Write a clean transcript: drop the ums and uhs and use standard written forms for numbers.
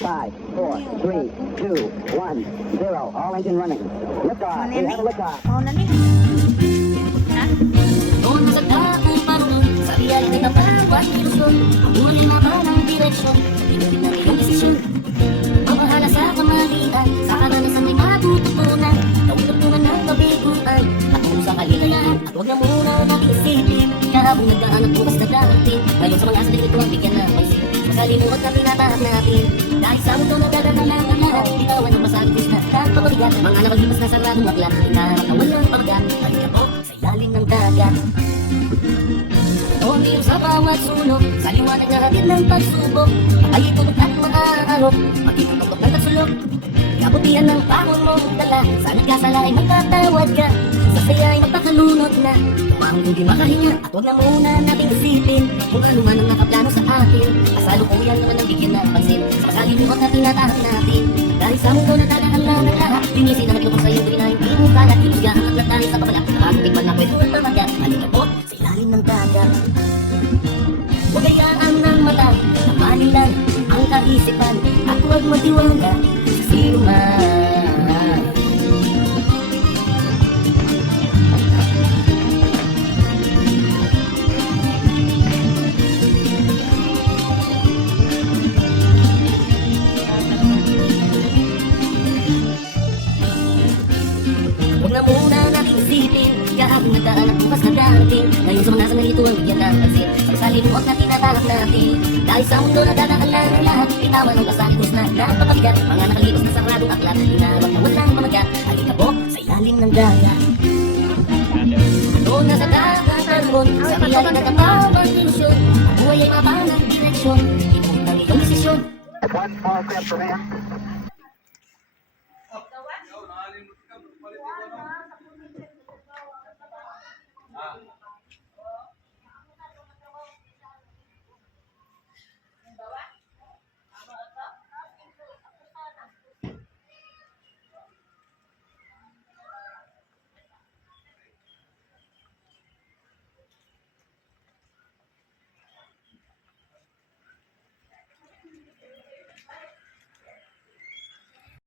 5, 4, 3, 2, 1, 0. All engine running. Liftoff. We have a liftoff. Mauna ni. Ha? Doon sa daong parunong, sa reality na bawat ilusyon, ang huli mapa ng direksyon, pinulit na iyong desisyon. Pamahala sa kamalian, sa karanasan ay matututunan, kauntutungan ng kabiguan, at kung sa kaligayahan, at huwag na muna natin isipin, kahabang nagdaan at bukas na darating, ngayon sa mga sarili ko ang bigyan ng pansin, masalimuot na tinatahak natin, dahil sa mundo na dadanalang ang lahat, bitawan ng masagpis na nagpapabigat, mga nakalipas na saradong aklat, hinaharap na walang pagkat, halika po sa ilalim ng dagat. Tumingin sa bawat sulok, sa liwanag na hatid ng pagsubok, ay itulog at maaarok, magtitutok ng kasulok. Kabutihan ng pahon mong dala, sa nagkasala ay magtatawad ka, sa saya ay magpakalunod na, tumahong hindi makahinga, at huwag na muna nating isipin, kung ano man ang nakaplano sa atin, kasalukuyan naman ang bigyan ng pansin, sa kasalimuot na tinatahak natin, dahil sa mundo na dadaan lang ng lahat, linisin ang naglukong sa'yo, tuloy na hindi mo kalat, hinusgahan at latari sa kapala, ang tikman na pwede at pamagat, halika po sa ilalim ng dagat. Huwag hayaan ng mata, napanin lang ang kaisipan, at huwag magtiwala sa sino man. Huwag na muna natin isipin, kahabang nagdaan at bukas na darating, ngayon sa mga sanalito ang bigyan ng pansin, sa kasalimuot na tinatalak natin, dahil sa mundo na dadaan lang ang lahat, itawan ng kasalikos na napapabigat, mga nakalipas na saradong aklat, hinawag na walang pamagat, halika po sa ilalim ng dagat. Doon na sa dagat harmon, sa realidad na bawat ilusyon, ang buhay ay mapa ng direksyon, ipon ng iyong desisyon. One small step for man. Ah.